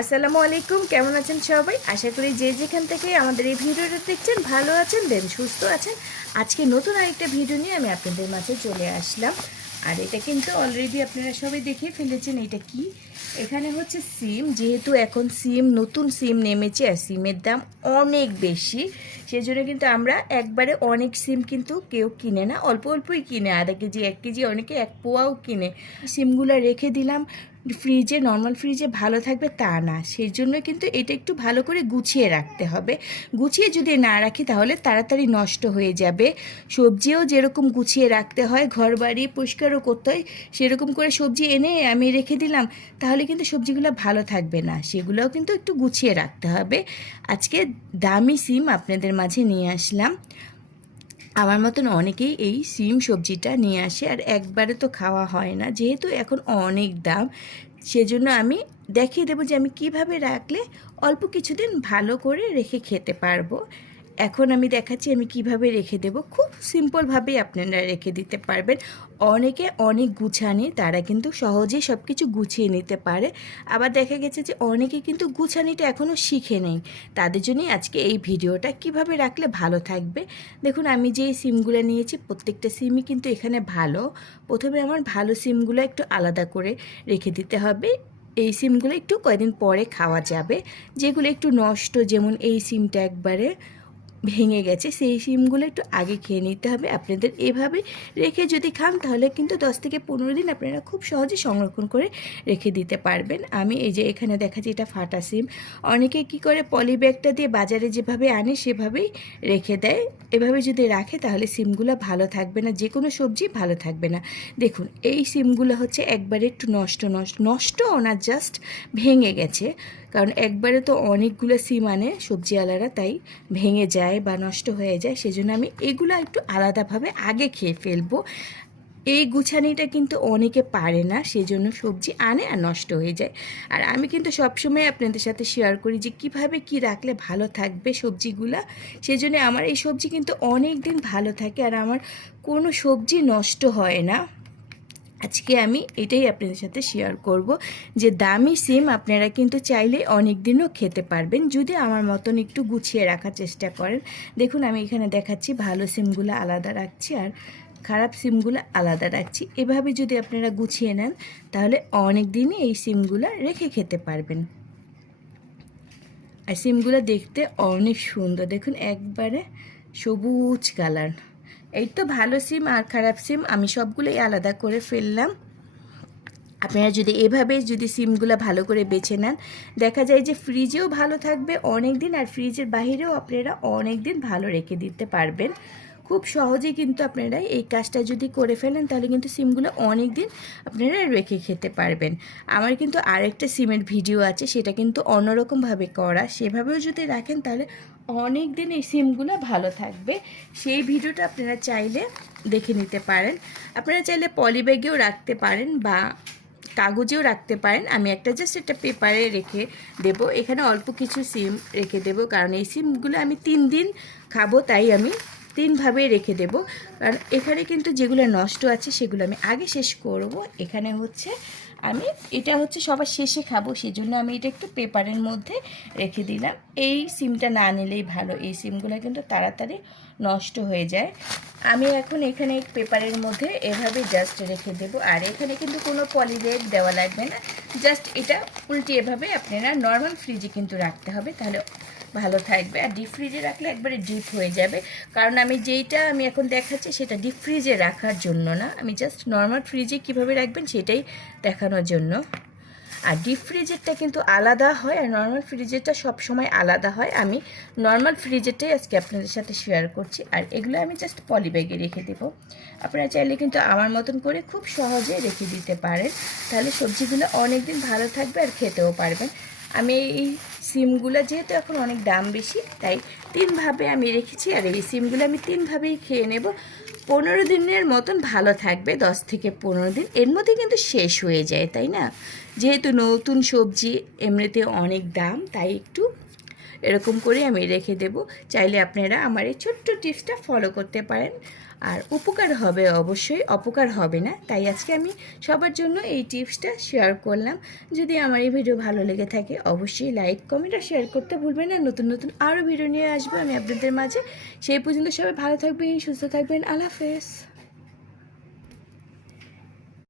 আসসালামু আলাইকুম, কেমন আছেন সবাই? আশা করি যে যেখান থেকে আমাদের এই ভিডিওটা দেখছেন, ভালো আছেন, দেন সুস্থ আছেন। আজকে নতুন আরেকটা ভিডিও নিয়ে আমি আপনাদের মাঝে চলে আসলাম। আর এটা কিন্তু অলরেডি আপনারা সবাই দেখে ফেলেছেন এটা কি? এখানে হচ্ছে সিম, যেহেতু এখন সিম, নতুন সিম নেমেছে আর সিমের দাম অনেক বেশি। সেজন্য কিন্তু আমরা একবারে অনেক সিম কিন্তু কেউ কিনে না, অল্প অল্পই কিনে। আধা কেজি, এক কেজি অনেকে এক পোয়াও কিনে। সিমগুলো রেখে দিলাম ফ্রিজে নর্মাল ফ্রিজে ভালো থাকবে তা না। সেই জন্য কিন্তু এটা একটু ভালো করে গুছিয়ে রাখতে হবে। গুছিয়ে যদি না রাখি তাহলে তাড়াতাড়ি নষ্ট হয়ে যাবে। সবজিও যেরকম গুছিয়ে রাখতে হয় ঘর বাড়ি পরিষ্কারও করতে হয়, সেরকম করে সবজি এনে আমি রেখে দিলাম, তাহলে কিন্তু সবজিগুলো ভালো থাকবে না। সেগুলোও কিন্তু একটু গুছিয়ে রাখতে হবে। আজকে দামি সিম আপনাদের মাঝে নিয়ে আসলাম। আমার মতন অনেকেই এই সিম সবজিটা নিয়ে আসে আর একবারে তো খাওয়া হয় না। যেহেতু এখন অনেক দাম, সেজন্য আমি দেখিয়ে দেবো যে আমি কীভাবে রাখলে অল্প কিছুদিন ভালো করে রেখে খেতে পারব। এখন আমি দেখাচ্ছি আমি কীভাবে রেখে দেব। খুব সিম্পলভাবেই আপনারা রেখে দিতে পারবেন। অনেকে অনেক গুছানি, তারা কিন্তু সহজেই সব কিছু গুছিয়ে নিতে পারে। আবার দেখা গেছে যে অনেকে কিন্তু গুছানিটা এখনও শিখে নেই। তাদের জন্যই আজকে এই ভিডিওটা। কীভাবে রাখলে ভালো থাকবে? দেখুন, আমি যে সিমগুলো নিয়েছি, প্রত্যেকটা সিমই কিন্তু এখানে ভালো। প্রথমে আমার ভালো সিমগুলো একটু আলাদা করে রেখে দিতে হবে। এই সিমগুলো একটু কয়েকদিন পরে খাওয়া যাবে। যেগুলো একটু নষ্ট, যেমন এই সিমটা একবারে। ভেঙে গেছে, সেই সিমগুলো একটু আগে খেয়ে নিতে হবে। আপনাদের এভাবে রেখে যদি খান, তাহলে কিন্তু দশ থেকে পনেরো দিন আপনারা খুব সহজে সংরক্ষণ করে রেখে দিতে পারবেন। আমি এই যে এখানে দেখাচ্ছি, এটা ফাটা সিম অনেকে কি করে, পলি ব্যাগটা দিয়ে বাজারে যেভাবে আনে, সেভাবেই রেখে দেয়। এভাবে যদি রাখে, তাহলে সিমগুলো ভালো থাকবে না যে কোনো সবজি ভালো থাকবে না। দেখুন, এই সিমগুলো হচ্ছে একবারে একটু নষ্ট নষ্ট নষ্টও না জাস্ট ভেঙে গেছে। কারণ একবারে তো অনেকগুলো সিম আনে সবজিওয়ালারা, তাই ভেঙে যায় বা নষ্ট হয়ে যায়, সেজন্য আমি এগুলো একটু আলাদাভাবে আগে খেয়ে ফেলব। এই গুছানিটা কিন্তু অনেকে পারে না, সেজন্য সবজি আনে আর নষ্ট হয়ে যায়। আর আমি কিন্তু সবসময় আপনাদের সাথে শেয়ার করি যে কীভাবে কি রাখলে ভালো থাকবে সবজিগুলা, সেজন্য আমার এই সবজি কিন্তু অনেক দিন ভালো থাকে আর আমার কোনো সবজি নষ্ট হয় না। আজকে আমি এটাই আপনাদের সাথে শেয়ার করব যে দামি সিম আপনারা কিন্তু চাইলে অনেক দিনও খেতে পারবেন। যদি আমার মতন একটু গুছিয়ে রাখার চেষ্টা করেন। দেখুন, আমি এখানে দেখাচ্ছি, ভালো সিমগুলো আলাদা রাখছি আর খারাপ সিমগুলো আলাদা রাখছি। এভাবে যদি আপনারা গুছিয়ে নেন, তাহলে অনেক দিনই এই সিমগুলো রেখে খেতে পারবেন। আর সিমগুলো দেখতে অনেক সুন্দর। দেখুন, একবারে সবুজ কালার এই তো ভালো সিম আর খারাপ সিম, আমি সবগুলোই আলাদা করে ফেললাম। আপনারা যদি এভাবে যদি সিমগুলো ভালো করে বেছে নেন, দেখা যায় যে ফ্রিজেও ভালো থাকবে অনেক দিন আর ফ্রিজের বাহিরেও আপনারা অনেক দিন ভালো রেখে দিতে পারবেন। খুব সহজেই কিন্তু আপনারা এই কাজটা যদি করে ফেলেন, তাহলে কিন্তু সিমগুলো অনেক দিন আপনারা রেখে খেতে পারবেন। আমার কিন্তু আরেকটা সিমের ভিডিও আছে, সেটা কিন্তু অন্যরকমভাবে করা। সেভাবেও যদি রাখেন, তাহলে অনেক দিন এই সিমগুলো ভালো থাকবে। সেই ভিডিওটা আপনারা চাইলে দেখে নিতে পারেন। আপনারা চাইলে পলিব্যাগেও রাখতে পারেন বা কাগজেও রাখতে পারেন। আমি একটা জাস্ট একটা পেপারে রেখে দেব। এখানে অল্প কিছু সিম রেখে দেব। কারণ এই সিমগুলো আমি তিন দিন খাব, তাই আমি তিনভাবে রেখে দেব। কারণ এখানে কিন্তু যেগুলো নষ্ট আছে, সেগুলো আমি আগে শেষ করব। এখানে হচ্ছে আমি এটা হচ্ছে সবার শেষে খাব, সেজন্য আমি এটা একটু পেপারের মধ্যে রেখে দিলাম। এই সিমটা না নিলেই ভালো, এই সিমগুলো কিন্তু তাড়াতাড়ি নষ্ট হয়ে যায়। আমি এখন এখানে পেপারের মধ্যে এভাবে জাস্ট রেখে দেবো, আর এখানে কিন্তু কোনো পলিব্যাগ দেওয়া লাগবে না। জাস্ট এটা উল্টে এভাবে আপনারা নর্মাল ফ্রিজে কিন্তু রাখতে হবে, তাহলে ভালো থাকবে। আর ডিপ ফ্রিজে রাখলে একবারে ডিপ হয়ে যাবে। কারণ আমি যেইটা আমি এখন দেখাচ্ছি সেটা ডিপ ফ্রিজে রাখার জন্য না। আমি জাস্ট নর্মাল ফ্রিজে কীভাবে রাখবেন সেটাই দেখানোর জন্য। আর ডিপ ফ্রিজেরটা কিন্তু আলাদা হয়। আর নর্মাল ফ্রিজেরটা সব সময় আলাদা হয়। আমি নর্মাল ফ্রিজেরটাই আজকে আপনাদের সাথে শেয়ার করছি। আর এগুলো আমি জাস্ট পলি ব্যাগে রেখে দেবো। আপনারা চাইলে কিন্তু আমার মতন করে খুব সহজে রেখে দিতে পারেন। তাহলে সবজিগুলো অনেক দিন ভালো থাকবে আর খেতেও পারবেন। আমি এই সিমগুলো যেহেতু এখন অনেক দাম বেশি, তাই তিনভাবে আমি রেখেছি। আর এই সিমগুলো আমি তিনভাবেই খেয়ে নেব। পনেরো দিনের মতন ভালো থাকবে, দশ থেকে পনেরো দিন। এর মধ্যে কিন্তু শেষ হয়ে যায়, তাই না? যেহেতু নতুন সবজি এমনিতে অনেক দাম, তাই একটু এরকম করে আমি রেখে দেব। চাইলে আপনারা আমার এই ছোট্ট টিপসটা ফলো করতে পারেন। আর উপকার হবে অবশ্যই, অপকার হবে না। তাই আজকে আমি সবার জন্য এই টিপসটা শেয়ার করলাম। যদি আমার এই ভিডিও ভালো লেগে থাকে, অবশ্যই লাইক কমেন্ট আর শেয়ার করতে ভুলবেন না। নতুন নতুন আরও ভিডিও নিয়ে আসব আমি আপনাদের মাঝে। সেই পর্যন্ত সবাই ভালো থাকবেন, সুস্থ থাকবেন। আল্লাহ হাফেজ।